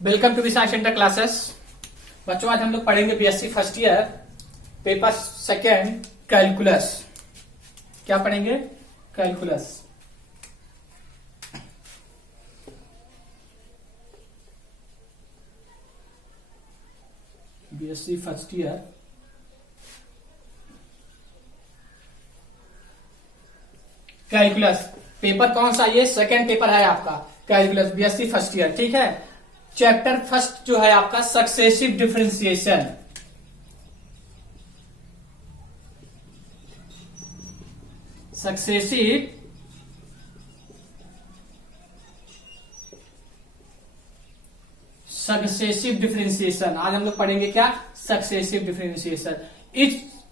Welcome to Vishakh centre classes. बच्चों आज हम लोग पढ़ेंगे BSc first year paper second calculus. क्या पढ़ेंगे? Calculus. BSc first year calculus. Paper कौन सा? ये सेकेंड पेपर है आपका कैलकुलस बीएससी फर्स्ट ईयर। ठीक है। चैप्टर फर्स्ट जो है आपका successive differentiation. Successive successive differentiation आज हम लोग पढ़ेंगे। क्या? Successive differentiation.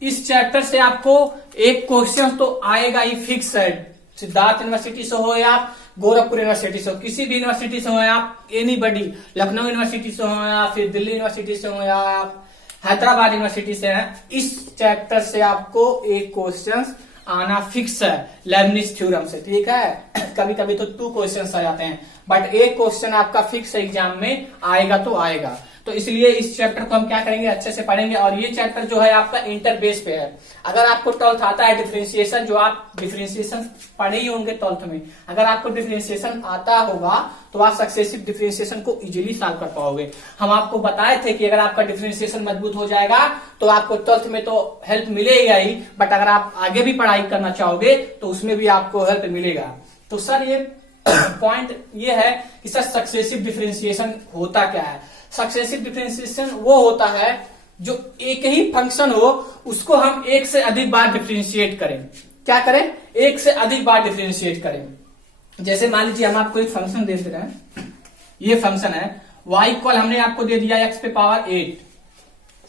इस चैप्टर से आपको एक क्वेश्चन तो आएगा ही, फिक्स है। सिद्धार्थ यूनिवर्सिटी से हो या गोरखपुर यूनिवर्सिटी से हो, किसी भी यूनिवर्सिटी से हो, आप एनीबडी, लखनऊ यूनिवर्सिटी से हो या फिर दिल्ली यूनिवर्सिटी से हो या आप हैदराबाद यूनिवर्सिटी से हैं, इस चैप्टर से आपको एक क्वेश्चन आना फिक्स है लेबनिज थ्योरम से। ठीक है। कभी कभी तो 2 क्वेश्चन आ जाते हैं, बट एक क्वेश्चन आपका फिक्स एग्जाम में आएगा तो आएगा। तो इसलिए इस चैप्टर को हम क्या करेंगे, अच्छे से पढ़ेंगे। और ये चैप्टर जो है आपका इंटर बेस पे है। अगर आपको 12th आता है डिफरेंशिएशन, जो आप डिफरेंशिएशन पढ़े ही होंगे 12th में, अगर आपको डिफरेंशिएशन आता होगा तो आप सक्सेसिव डिफरेंशिएशन को इजीली सॉल्व कर पाओगे। हम आपको बताए थे कि अगर आपका डिफरेंशिएशन मजबूत हो जाएगा तो आपको 12th में तो हेल्प मिलेगा ही, बट अगर आप आगे भी पढ़ाई करना चाहोगे तो उसमें भी आपको हेल्प मिलेगा। तो सर ये पॉइंट ये है कि सर सक्सेसिव डिफरेंशिएशन होता क्या है? सक्सेसिव डिफरेंशिएशन वो होता है जो एक ही फंक्शन हो उसको हम एक से अधिक बार डिफरेंशिएट करें। क्या करें? एक से अधिक बार डिफरेंशिएट करें। जैसे मान लीजिए हम आपको एक फंक्शन दे रहे हैं, ये फंक्शन है y इक्वल हमने आपको दे दिया x पे पावर 8।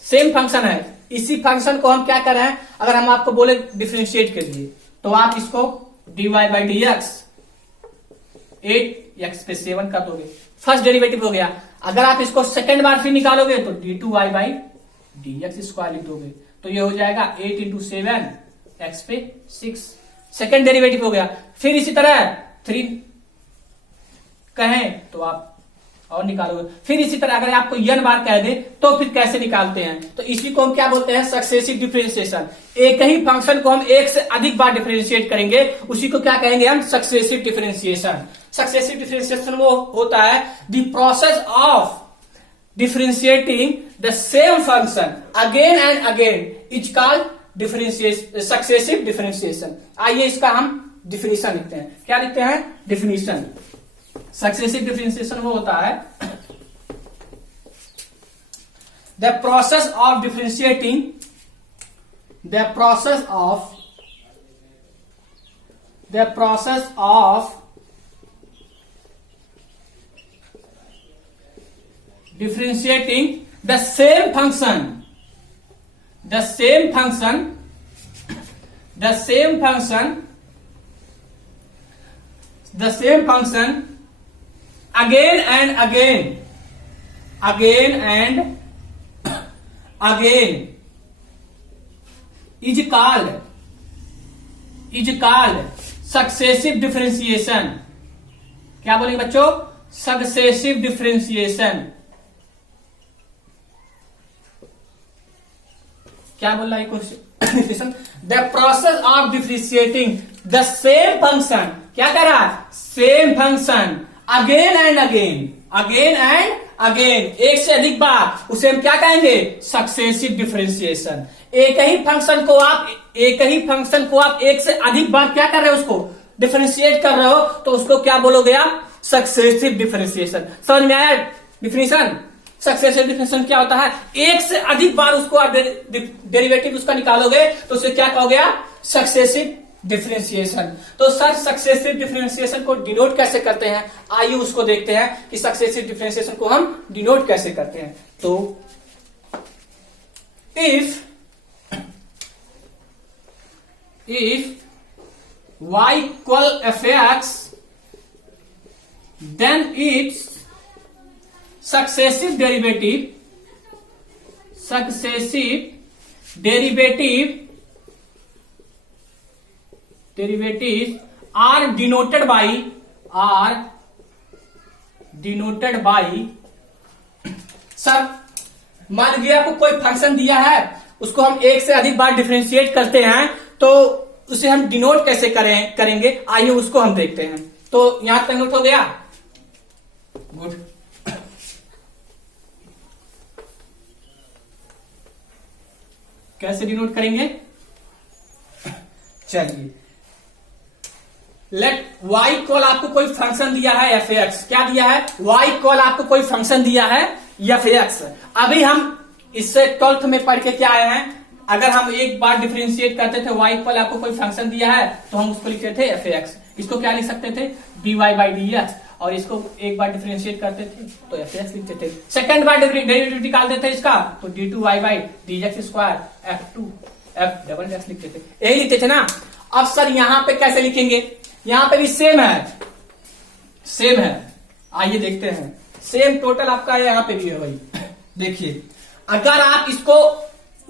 सेम फंक्शन है। इसी फंक्शन को हम क्या कर रहे हैं, अगर हम आपको बोले डिफरेंशिएट करिए तो आप इसको dy by d x 8x पे 7 कर दोगे। फर्स्ट डेरिवेटिव हो गया। अगर आप इसको सेकेंड बार फिर निकालोगे तो d2y by d x square लिख दोगे, तो ये हो जाएगा 8 इंटू 7 x पे 6। सेकेंड डेरिवेटिव हो गया। फिर इसी तरह 3 कहें तो आप और निकालोगे। फिर इसी तरह अगर आपको n बार कह दे तो फिर कैसे निकालते हैं, तो इसी को हम क्या बोलते हैं, सक्सेसिव डिफरेंशिएशन। एक ही फंक्शन को हम एक से अधिक बार डिफरेंशिएट करेंगे, उसी को क्या कहेंगे हम, सक्सेसिव डिफरेंशिएशन। सक्सेसिव डिफरेंशिएशन वो होता है the process of differentiating the same function again and again is called successive differentiation. आइए इसका हम डिफिनीशन लिखते हैं। क्या लिखते हैं? डिफिनीशन। सक्सेसिव डिफरेंशिएशन वो होता है the process of differentiating the process of differentiating the same function again and again is called successive differentiation। क्या बोलेंगे बच्चों? Successive differentiation. क्या बोल रहा है question? The process of differentiating the same function. क्या कह रहा है? Same function again and again, एक से अधिक बार, उसे हम क्या कहेंगे, सक्सेसिव डिफरेंशिएशन। एक ही फंक्शन को आप एक से अधिक बार क्या कर रहे हो, उसको डिफरेंशिएट कर रहे हो, तो उसको क्या बोलोगे आप, सक्सेसिव डिफरेंशिएशन। समझ में आया डिफिनीशन? सक्सेसिव डिफरेंशिएशन क्या होता है, एक से अधिक बार उसको आप डेरिवेटिव उसका निकालोगे तो उसे क्या कहोगे आप, सक्सेसिव डिफरेंशिएशन। तो सर सक्सेसिव डिफरेंशिएशन को डिनोट कैसे करते हैं, आइए उसको देखते हैं कि सक्सेसिव डिफरेंशिएशन को हम डिनोट कैसे करते हैं। तो if y equal fx then its successive derivatives are denoted by sir मान लीजिए आपको कोई फंक्शन दिया है, उसको हम एक से अधिक बार डिफरेंशिएट करते हैं, तो उसे हम डिनोट कैसे करेंगे, आइए उसको हम देखते हैं। तो यहां तक नोट हो गया, गुड। कैसे डिनोट करेंगे, चलिए लेट वाई कॉल आपको कोई फंक्शन दिया है एफ एक्स, क्या दिया है, वाई कॉल आपको कोई फंक्शन दिया है एफ एक्स। अभी हम इससे 12th में पढ़ के क्या आए हैं, अगर हम एक बार डिफरेंशिएट करते थे, वाई कॉल आपको कोई फंक्शन दिया है तो हम उसको लिखते थे एफ एक्स। इसको क्या लिख सकते थे, d y by d x, और इसको एक बार डिफरेंशिएट करते थे तो एफ एक्स लिखते थे। सेकंड बार डेरिवेटिव निकालते थे इसका तो d two y by d x square F two F double x लिखते थे, यही लिखते थे ना। अब सर यहां पे कैसे लिखेंगे, यहां पे भी सेम है, सेम है, आइए देखते हैं। सेम टोटल आपका यहां पे भी है भाई। देखिए अगर आप इसको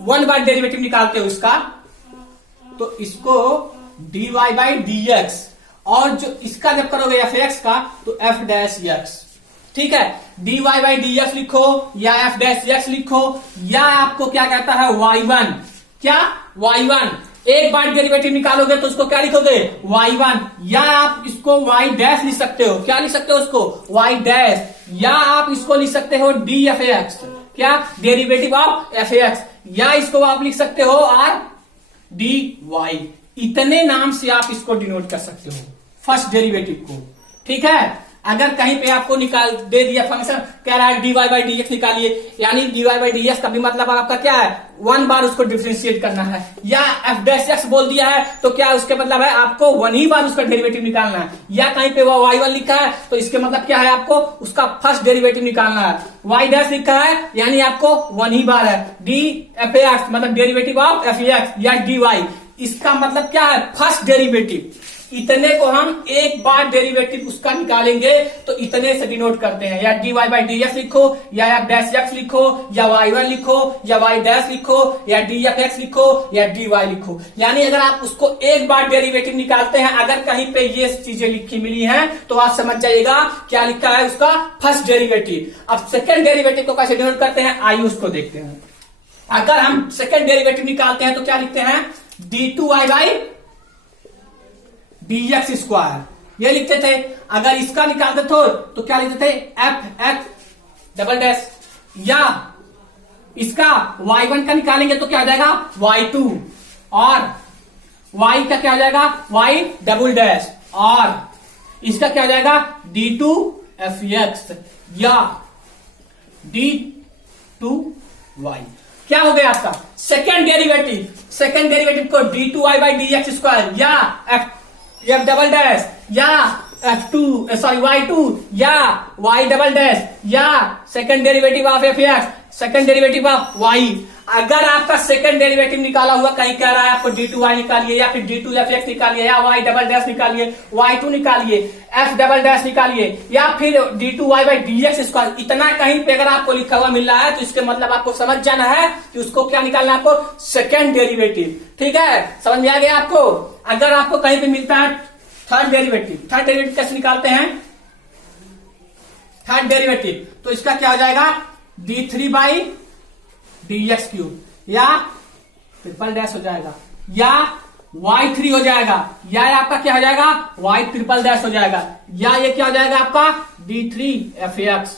1 बार डेरिवेटिव निकालते हो इसका, तो इसको d y by d x, और जो इसका जब करोगे एफ एक्स का तो एफ डैश एक्स, ठीक है। D y by d x लिखो या एफ डैश एक्स लिखो, या आपको क्या कहता है y1, क्या y1। एक बार डेरिवेटिव निकालोगे तो उसको क्या लिखोगे y1, या आप इसको y डैश लिख सकते हो, क्या लिख सकते हो उसको y डैश, या आप इसको लिख सकते हो डी एफ एक्स, क्या डेरिवेटिव ऑफ एफ एक्स, या इसको आप लिख सकते हो आर डी वाई। इतने नाम से आप इसको डिनोट कर सकते हो फर्स्ट डेरिवेटिव को, ठीक है। अगर कहीं पे आपको निकाल दे दिया फंक्शन, कह रहा है d y by d x निकालिए, यानी d y by d x का भी मतलब आपका क्या है, 1 बार उसको डिफरेंशिएट करना है, या एफ डैश एक्स बोल दिया है तो क्या उसके मतलब है आपको 1 ही बार उसका डेरिवेटिव निकालना है, या कहीं पे वो y1 लिखा है तो इसके मतलब क्या है, आपको उसका फर्स्ट डेरिवेटिव निकालना है। y डैश लिखा है यानी आपको 1 ही बार है, डी एफ एक्स मतलब डेरिवेटिव ऑफ एफ एक्स या डी वाई, इसका मतलब क्या है फर्स्ट डेरिवेटिव। इतने को हम एक बार डेरिवेटिव उसका निकालेंगे तो इतने से डिनोट करते हैं, या d y by d x लिखो, या एफ डैश एक्स लिखो, या y1 लिखो, या y डैश लिखो, या डी एफ एक्स लिखो, या डी वाई लिखो। यानी अगर आप उसको एक बार डेरिवेटिव निकालते हैं, अगर कहीं पे ये चीजें लिखी मिली हैं तो आप समझ जाइएगा क्या लिखा है उसका फर्स्ट डेरिवेटिव। अब सेकेंड डेरिवेटिव को कैसे डिनोट करते हैं, आइए उसको देखते हैं। अगर हम सेकेंड डेरिवेटिव निकालते हैं तो क्या लिखते हैं, d two y by d x square, ये लिखते थे। अगर इसका निकालते थे तो क्या लिखते थे, एफ एक्स डबल डैश, या इसका y1 का निकालेंगे तो क्या आ जाएगा y2, और y का क्या हो जाएगा y डबल डैश, और इसका क्या हो जाएगा d2 एफ एक्स या d2y। क्या हो गया आपका सेकेंड डेरिवेटिव, सेकेंड डेरिवेटिव को d2y by d x square या एफ डबल डैश या y2 या y डबल डैश, या second derivative of F x, second derivative of y। अगर आपका सेकंड डेरिवेटिव निकाला हुआ कहीं कह रहा है आपको d2y निकालिए, या फिर d2 एफ एक्स निकालिए, या y डबल डैश निकालिए, y2 निकालिए, f डबल डैश निकालिए, या फिर d2y by d x square, इतना कहीं पे अगर आपको लिखा हुआ मिल रहा है तो इसके मतलब आपको समझ जाना है कि उसको क्या निकालना है, आपको सेकेंड डेरिवेटिव, ठीक है। समझ में आ गया आपको। अगर आपको कहीं पे मिलता है थर्ड डेरिवेटिव, थर्ड डेरिवेटिव कैसे निकालते हैं, थर्ड डेरिवेटिव तो इसका क्या हो जाएगा d3 by d x cube, या ट्रिपल डैश हो जाएगा, या y3 हो जाएगा, या आपका क्या हो जाएगा y ट्रिपल डैश हो जाएगा, या ये क्या हो जाएगा आपका d3 एफ एक्स,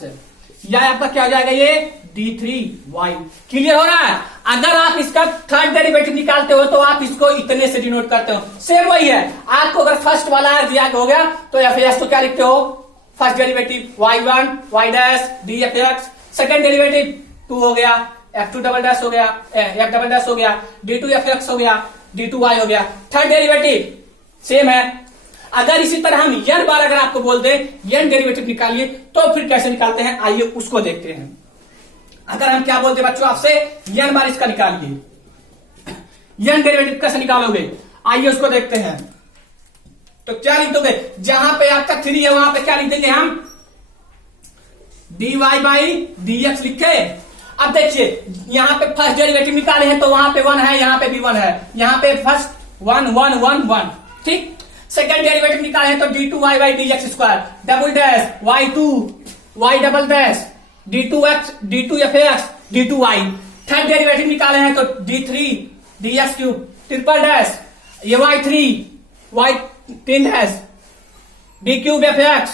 या आपका क्या हो जाएगा ये d3y। क्लियर हो रहा है। अगर आप इसका थर्ड डेरिवेटिव निकालते हो तो आप इसको इतने से डिनोट करते हो, सेम वही है। आपको अगर फर्स्ट वाला दिया हो गया तो एफ एक्स तो क्या लिखते हो, first derivative y1 y dash D F x, second derivative 2 हो गया, f2 डबल डैश हो गया, f डबल डैश हो गया, d2 एफ एक्स हो गया, d2y हो गया। थर्ड डेरिवेटिव सेम है। अगर इसी तरह हम n बार अगर आपको बोल दे n डेरिवेटिव निकालिए तो फिर कैसे निकालते हैं, आइए उसको देखते हैं। अगर हम क्या बोलते हैं बच्चों आपसे, n बार इसका निकालिए, n डेरिवेटिव कैसे निकालोगे, आइए उसको देखते हैं। तो क्या लिख दोगे, जहां पे आपका 3 है वहां पे क्या लिख देंगे हम, dy बाई डी एक्स लिखे। अब देखिए यहां पे फर्स्ट डेरिवेटिव निकाले हैं तो वहां पे 1 है, यहां पे भी 1 है, यहां पे फर्स्ट 1 1 1 1, ठीक। सेकेंड डेरिवेटिव निकाले हैं तो d2y by d x square double dash y2 y double dash d2x d2f(x) d2y। Third derivative निकाले हैं तो d3 dx3 ट्रिपल डैश ये y3 y 10 dash d3f(x)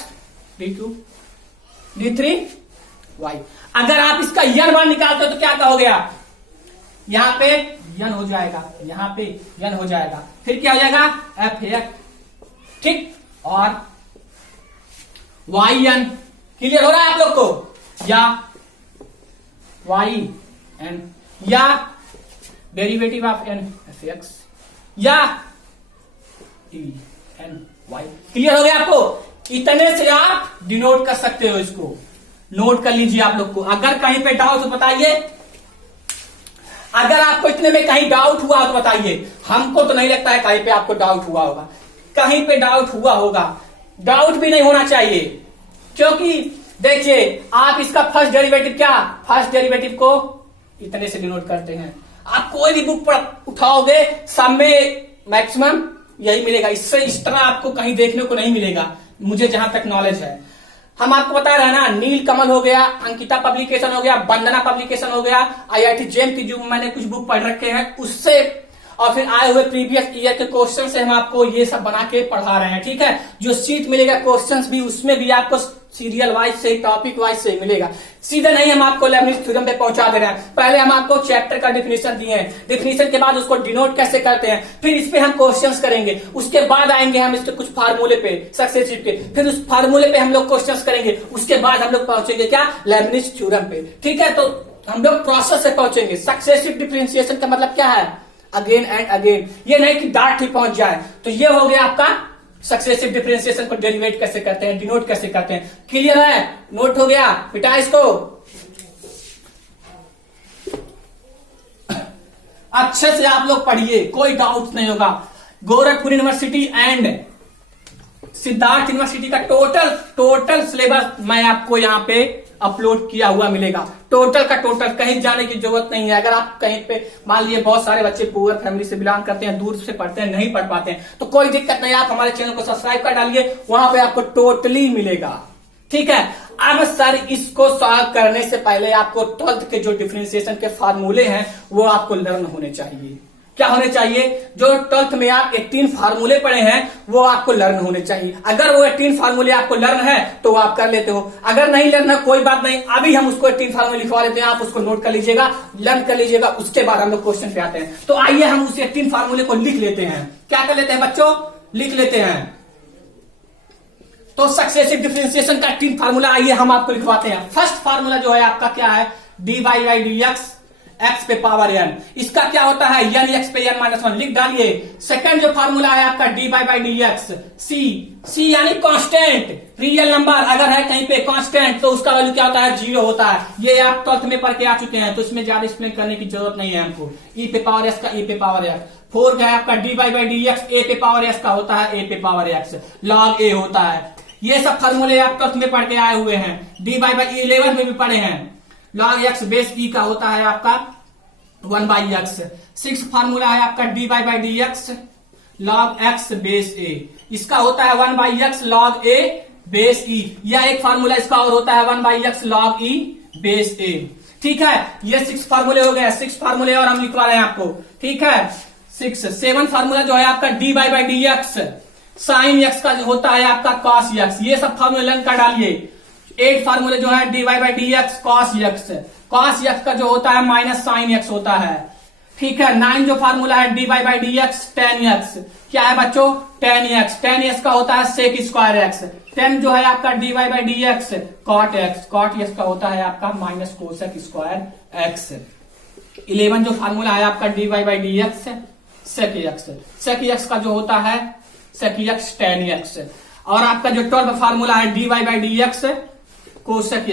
d3y। अगर आप इसका n मान निकालते हो तो क्या कहोगे आप? यहां पे n हो जाएगा, यहां पे n हो जाएगा, फिर क्या हो जाएगा f(x), ठीक, और yn। क्लियर हो रहा है आप लोग को? या yn या डेरिवेटिव ऑफ n f(x) या ny। क्लियर हो गया आपको? इतने से आप डिनोट कर सकते हो, इसको नोट कर लीजिए आप लोग को। अगर कहीं पे डाउट तो बताइए, अगर आपको इतने में कहीं डाउट हुआ तो बताइए। हमको तो नहीं लगता है कहीं पे आपको डाउट हुआ होगा, कहीं पे डाउट हुआ होगा, डाउट भी नहीं होना चाहिए, क्योंकि देखिए आप इसका फर्स्ट डेरिवेटिव क्या, फर्स्ट डेरिवेटिव को इतने से डिनोट करते हैं। आप कोई भी बुक पर उठाओगे सब में मैक्सिमम यही मिलेगा, इससे इस तरह आपको कहीं देखने को नहीं मिलेगा, मुझे जहां तक नॉलेज है। हम आपको बता रहे हैं ना, नील कमल हो गया, अंकिता पब्लिकेशन हो गया, वंदना पब्लिकेशन हो गया, IIT जेम की जो मैंने कुछ बुक पढ़ रखे हैं उससे, और फिर आए हुए प्रीवियस ईयर के क्वेश्चन से हम आपको ये सब बना के पढ़ा रहे हैं, ठीक है। जो सीट मिलेगा क्वेश्चंस भी, उसमें भी आपको सीरियल वाइज से, टॉपिक वाइज से मिलेगा, सीधे नहीं हम आपको लेबनिज थ्योरम पे पहुंचा दे रहे हैं। पहले हम आपको चैप्टर का डिफिनेशन दिए हैं, डिफिनेशन के बाद उसको डिनोट कैसे करते हैं, फिर इस पे हम क्वेश्चंस करेंगे, उसके बाद आएंगे हम इसके कुछ फार्मूले पे, सक्सेसिव के, फिर उस फार्मूले पे हम लोग क्वेश्चंस करेंगे, उसके बाद हम लोग पहुंचेंगे क्या, लेबनिज थ्योरम पे, ठीक है। तो हम लोग प्रोसेस से पहुंचेंगे। सक्सेसिव डिफरेंशिएशन का मतलब क्या है, अगेन एंड अगेन, ये नहीं कि डार्ट ही पहुंच जाए। तो ये हो गया आपका सक्सेसिव डिफरेंशिएशन को डेरिवेट कैसे करते हैं, डिनोट कैसे करते हैं। क्लियर है? नोट हो गया? पिटा इसको अच्छे से आप लोग पढ़िए, कोई डाउट नहीं होगा। Gorakhpur university and Siddharth university का टोटल सिलेबस मैं आपको यहाँ पे अपलोड किया हुआ मिलेगा, टोटल का टोटल, कहीं जाने की जरूरत नहीं है। अगर आप कहीं पे मान लीजिए बहुत सारे बच्चे पुअर फैमिली से बिलोंग करते हैं, दूर से पढ़ते हैं, नहीं पढ़ पाते हैं, तो कोई दिक्कत नहीं, आप हमारे चैनल को सब्सक्राइब कर डालिए, वहां पे आपको टोटली मिलेगा, ठीक है। अब सर इसको सॉल्व करने से पहले आपको 12th के जो डिफरेंशिएशन के फार्मूले हैं वो आपको लर्न होने चाहिए। क्या होने चाहिए? जो 12th में आप 18 फार्मूले पढ़े हैं वो आपको लर्न होने चाहिए। अगर वो 18 फार्मूले आपको लर्न है तो आप कर लेते हो, अगर नहीं लर्न है कोई बात नहीं, अभी हम उसको 18 फार्मूले लिखवा लेते हैं, आप उसको नोट कर लीजिएगा, लर्न कर लीजिएगा, उसके बाद हम लोग क्वेश्चन पे आते हैं। तो आइए हम उस 18 फार्मूले को लिख लेते हैं। क्या कर लेते हैं बच्चों? लिख लेते हैं। तो सक्सेसिव डिफरेंशिएशन का 18 फार्मूला आइए हम आपको लिखवाते हैं। फर्स्ट फार्मूला जो है आपका क्या है, dy/dx x पे पावर n, इसका क्या होता है, n x पे n माइनस 1, लिख डालिए। सेकंड जो फार्मूला है आपका dy/dx c यानी कांस्टेंट, रियल नंबर अगर है कहीं पे कांस्टेंट तो उसका वैल्यू क्या होता है, 0 होता है। ये आप 12th में पढ़ के आ चुके हैं, तो इसमें ज्यादा एक्सप्लेन करने की जरूरत नहीं है हमको। e पे पावर s का e पे पावर x। फोर्थ है आपका dy/dx a पे पावर s का होता है a पे पावर x, log a होता है। ये सब फार्मूले आप 12th में पढ़ के आए हुए हैं, dy/11 में भी पढ़े हैं, log x बेस e का होता है आपका 1/x। 6 फार्मूला है आपका dy/dx log x base a, इसका होता है 1/x log a base e, या एक फार्मूला इसका और होता है 1/x log e base a, ठीक है। ये 6 फार्मूले हो गए, 6 फार्मूले और हम लिखवा रहे हैं आपको, ठीक है। 7 फार्मूला जो है आपका dy/dx साइन x का जो होता है आपका cos x, ये सब फार्मूले लर्न कर डालिए। 8 फार्मूले जो है dy/dx cos x का जो होता है माइनस साइन x होता है, ठीक है। 9 जो फार्मूला है dy/dx tan x, क्या है बच्चों, tan x का होता है sec स्क्वायर x। 10 जो है आपका dy/dx cot x का होता है आपका माइनस कोसेक स्क्वायर x। 11 जो फार्मूला है आपका dy/dx sec x का जो होता है sec x tan x। और आपका जो 12 फार्मूला है dy/dx कोसेक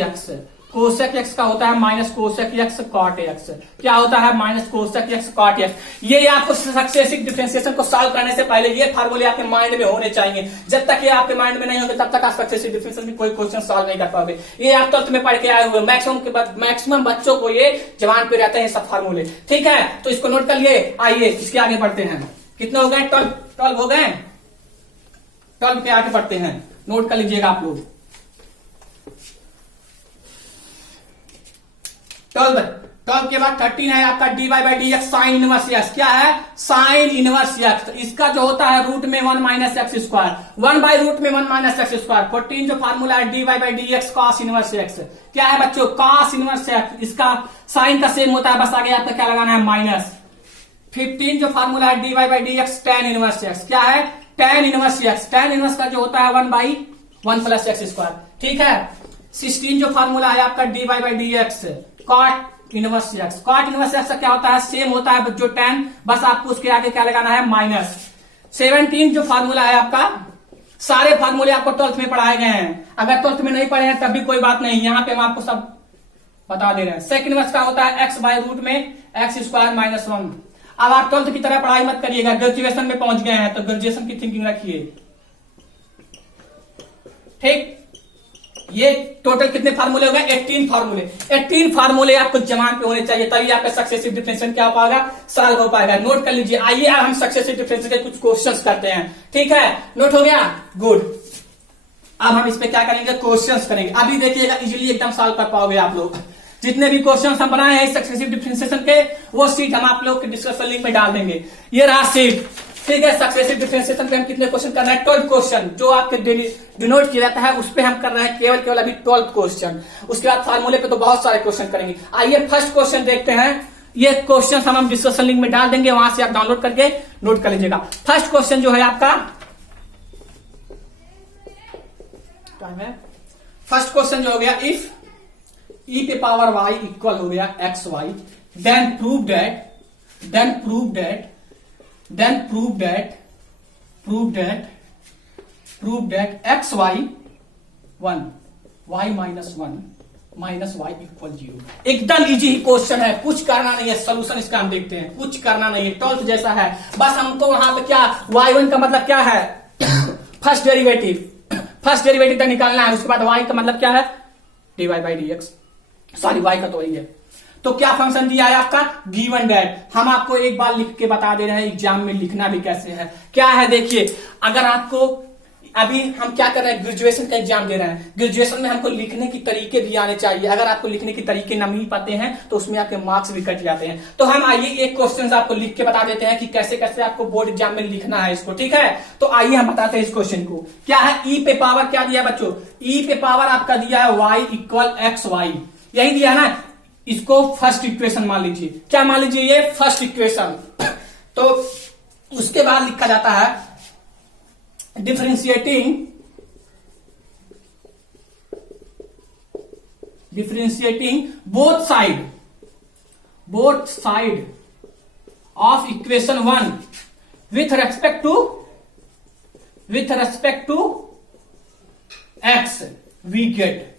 x का होता है minus cosec x cot x, क्या होता है minus cosec x cot x। ये आपको सक्सेसिव डिफरेंशिएशन को सॉल्व करने से पहले ये फार्मूले आपके माइंड में होने चाहिए। जब तक ये आपके माइंड में नहीं होंगे तब तक आप सक्सेसिव डिफरेंशिएशन की कोई क्वेश्चन सॉल्व नहीं कर पाओगे। ये आप 12th में पढ़ के आए हुए, मैक्सिमम बच्चों को ये जवान पे रहते हैं सब फार्मूले, ठीक है। तो इसको नोट कर लिए। आइए इसके आगे बढ़ते हैं। कितने हो गए, 12 हो गए। 12 के आगे बढ़ते हैं, नोट कर लीजिएगा आप लोग। 12 के बाद 13 है आपका dy by d x sine inverse x. क्या है? Sine inverse x. तो इसका जो होता है रूट में 1 minus x square, 1 by root में 1 माइनस एक्स स्क्वायर। 14 जो फार्मूला है dy by d x cos inverse x. क्या है बच्चों? Cos inverse x. इसका साइन का सेम होता है, बस आगे आपको क्या लगाना है? माइनस। 15 जो फार्मूला है dy by d x tan inverse x. क्या है? Tan inverse x. Tan inverse का जो होता है 1 बाई 1 प्लस एक्स स्क्वायर। ठीक है। 16 जो फार्मूला है आपका dy by d x cot inverse x. Cot inverse x का क्या होता है? सेम होता है जो टेन, बस आपको उसके आगे क्या लगाना है? माइनस। 17 जो फार्मूला है आपका, सारे फार्मूले आपको 12th में पढ़ाए गए हैं। अगर 12th में नहीं पढ़े हैं तब भी कोई बात नहीं, यहाँ पे हम आपको सब बता दे रहे हैं। सेक इनवर्स का होता है एक्स बाई रूट में एक्स स्क्वायर माइनस 1। अब आप 12th की तरह पढ़ाई मत करिएगा, ग्रेजुएशन में पहुंच गए हैं तो ग्रेजुएशन की थिंकिंग रखिए। ठीक, ये टोटल कितने फार्मूले हो गए? 18 फार्मूले। 18 फार्मूले आपको जमान पे होने चाहिए, तभी आपका सक्सेसिव डिफरेंशियल क्या हो पाएगा? सॉल्व हो पाएगा। नोट कर लीजिए। आइए अब हम सक्सेसिव डिफरेंशियल के कुछ क्वेश्चंस करते हैं। ठीक है, नोट हो गया? गुड। अब हम इस पे क्या करेंगे? क्वेश्चंस करेंगे। अभी देखिएगा, इजीली एकदम सॉल्व कर पाओगे आप लोग। जितने भी क्वेश्चंस हम बनाए हैं सक्सेसिव डिफरेंशिएशन के, वो सीट हम आप लोग के डिस्कशन लिंक में डाल देंगे। ये रहा सीट। ठीक है, सक्सेसिव डिफरेंशिएशन पे हम कितने क्वेश्चन कर रहे हैं? 12 क्वेश्चन। जो आपके डिनोट किया जाता है उस पे हम कर रहे हैं केवल अभी 12 क्वेश्चन। उसके बाद फार्मूले पे तो बहुत सारे क्वेश्चन करेंगे। आइए फर्स्ट क्वेश्चन देखते हैं। ये क्वेश्चन हम डिस्कशन लिंक में डाल देंगे, वहां से आप डाउनलोड करके नोट कर लीजिएगा। फर्स्ट क्वेश्चन जो है आपका, फर्स्ट क्वेश्चन जो हो गया, इफ e पे पावर y इक्वल हो गया x y, then prove that x y 1 y minus 1 minus y equal 0। एकदम इजी क्वेश्चन है, कुछ करना नहीं है। सोल्यूशन इसका हम देखते हैं, कुछ करना नहीं है, 12th जैसा है। बस हमको वहां पे क्या, y1 का मतलब क्या है? फर्स्ट डेरिवेटिव तक निकालना है। उसके बाद y का मतलब क्या है? dy by d x. Sorry, y का तो वही है। तो क्या फंक्शन दिया है आपका? Given that. हम आपको एक बार लिख के बता दे रहे हैं, एग्जाम में लिखना भी कैसे है। क्या है देखिए, अगर आपको अभी हम क्या कर रहे हैं? ग्रेजुएशन का एग्जाम दे रहे हैं। ग्रेजुएशन में हमको लिखने की तरीके भी आने चाहिए। अगर आपको लिखने के तरीके न मिल पाते हैं तो उसमें आपके मार्क्स भी कट जाते हैं। तो हम आइए एक क्वेश्चन आपको लिख के बता देते हैं कि कैसे कैसे आपको बोर्ड एग्जाम में लिखना है इसको। ठीक है, तो आइए हम बताते हैं इस क्वेश्चन को। क्या है? ई पे पावर क्या दिया बच्चों? ई पे पावर आपका दिया है वाई इक्वल एक्स वाई, यही दिया ना। इसको फर्स्ट इक्वेशन मान लीजिए। क्या मान लीजिए? ये फर्स्ट इक्वेशन। तो उसके बाद लिखा जाता है differentiating both side of equation 1 with respect to x we get,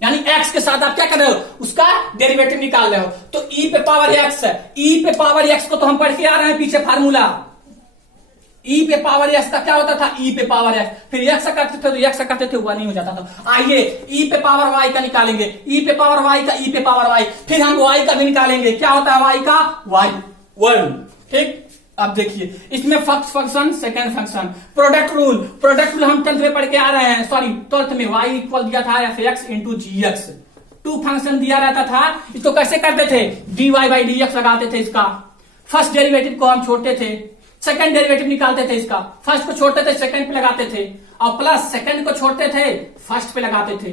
यानी x के साथ आप क्या कर रहे हो? उसका डेरिवेटिव निकाल रहे हो। तो e पे पावर x है। e पे पावर x को तो हम पढ़ के आ रहे हैं पीछे फार्मूला। e पे पावर x का क्या होता था? e पे पावर x, फिर x का करते थे तो x का करते थे 1 ही हो जाता था। आइए e पे पावर y का निकालेंगे। e पे पावर y का e पे पावर y, फिर हम y का भी निकालेंगे। क्या होता है y का? y 1। ठीक, अब देखिए इसमें first function, second function, product rule हम 10th में पढ़ के आ रहे हैं। सॉरी 12th में। y इक्वल दिया था एफ एक्स इंटू जी एक्स। 2 फंक्शन दिया रहता था, इसको कैसे करते थे? dy बाई डी एक्स लगाते थे। इसका फर्स्ट डेरिवेटिव को हम छोड़ते थे, सेकंड डेरिवेटिव निकालते थे। इसका फर्स्ट को छोड़ते थे, सेकंड पे लगाते थे, और प्लस सेकंड को छोड़ते थे, फर्स्ट पे लगाते थे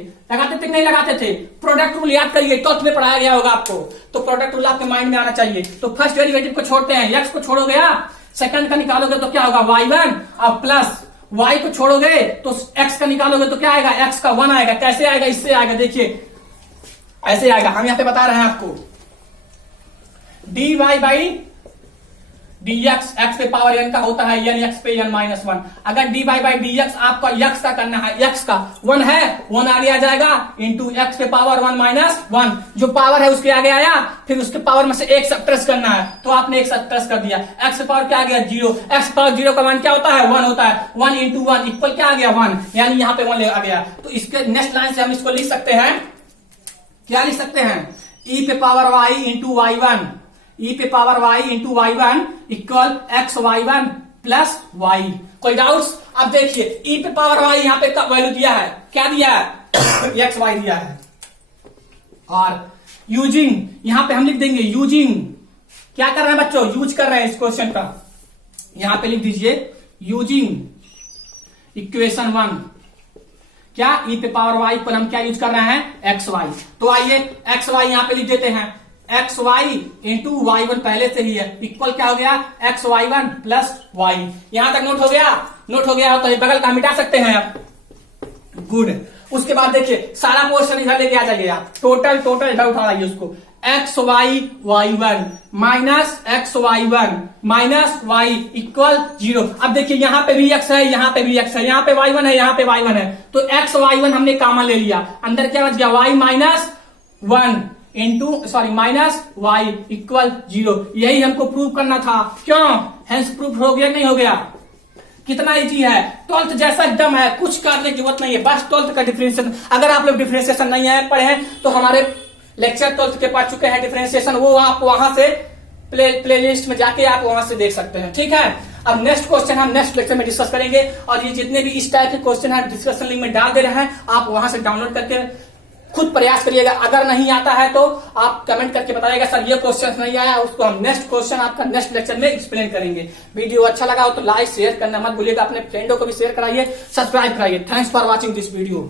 कि नहीं लगाते थे? प्रोडक्ट रूल याद करिए, 12th में पढ़ाया गया होगा आपको, तो प्रोडक्ट रूल आपके माइंड में आना चाहिए। तो फर्स्ट डेरिवेटिव को छोड़ते हैं, एक्स को छोड़ोगे आप, सेकंड का निकालोगे तो क्या होगा? y1, और प्लस y को छोड़ोगे तो x का निकालोगे तो क्या आएगा? x का 1 आएगा। कैसे आएगा? इससे आएगा, देखिए ऐसे आएगा। हम यहां पे बता रहे हैं आपको dy by d x, x पे पावर n का होता है n, x पे n माइनस 1। अगर dy बाई डी एक्स आपका x का करना है, x का 1 है, 1 आगे आ जाएगा इंटू एक्स पे पावर 1 माइनस 1। जो पावर है उसके आगे आया, फिर उसके पावर में से एक सब्ट्रैक्ट करना है, तो आपने एक सब्ट्रैक्ट कर दिया। x पे पावर क्या आ गया? 0। x पावर 0 का मान क्या होता है? 1 होता है। 1 इंटू 1 इक्वल क्या आ गया? 1, यानी यहाँ पे 1 आ गया। तो इसके नेक्स्ट लाइन से हम इसको लिख सकते हैं, क्या लिख सकते हैं? e पे power y into y1, e पे power y into y1 equal x y1 plus y। कोई डाउट्स? अब देखिए e पे पावर y यहाँ पे वैल्यू दिया है, क्या दिया है? एक्स y दिया है, और यूजिंग, यहां पे हम लिख देंगे यूजिंग, क्या कर रहे हैं बच्चों, यूज कर रहे हैं इस क्वेश्चन का, यहां पे लिख दीजिए यूजिंग इक्वेशन 1, क्या ई पे पावर वाई पर हम क्या यूज कर रहे हैं, एक्स वाई। तो आइए एक्स वाई यहां पे लिख देते हैं, x y into y one पहले से ही है, इक्वल क्या हो गया, x y one plus y. यहां तक नोट हो गया, नोट हो गया तो बगल का मिटा सकते हैं आप, गुड। उसके बाद देखिए सारा पोर्शन इधर लेके आ जाइए आप, टोटल टोटल इधर उठा लाइए उसको, x y y one minus x y one minus y equal 0। अब देखिए यहां पे भी एक्स है, यहां पे भी एक्स है, यहां पे वाई वन है, यहां पे वाई वन है, तो एक्स वाई वन हमने कॉमन ले लिया, अंदर क्या बच गया, y minus one into sorry minus y equal 0। यही हमको प्रूव करना था, क्यों, हेंस प्रूफ हो गया नहीं हो गया, कितना इजी है, 12th जैसा एकदम है, कुछ करने की जरूरत नहीं है, बस 12th का डिफरेंशिएशन। अगर आप लोग डिफरेंशिएशन नहीं है पढ़े हैं तो हमारे लेक्चर 12th के पढ़ चुके हैं डिफरेंशिएशन, वो आप वहां से प्लेलिस्ट में जाके आप वहां से देख सकते हैं, ठीक है। अब नेक्स्ट क्वेश्चन हम नेक्स्ट लेक्चर में डिस्कस करेंगे, और ये जितने भी इस टाइप के क्वेश्चन है डिस्कशन लिंक में डाल दे रहे हैं, आप वहां से डाउनलोड करके खुद प्रयास करिएगा। अगर नहीं आता है तो आप कमेंट करके बताइएगा सर ये क्वेश्चन नहीं आया, उसको हम नेक्स्ट क्वेश्चन आपका नेक्स्ट लेक्चर में एक्सप्लेन करेंगे। वीडियो अच्छा लगा हो तो लाइक शेयर करना मत भूलिएगा, अपने फ्रेंडों को भी शेयर कराइए, सब्सक्राइब कराइए। Thanks for watching this video.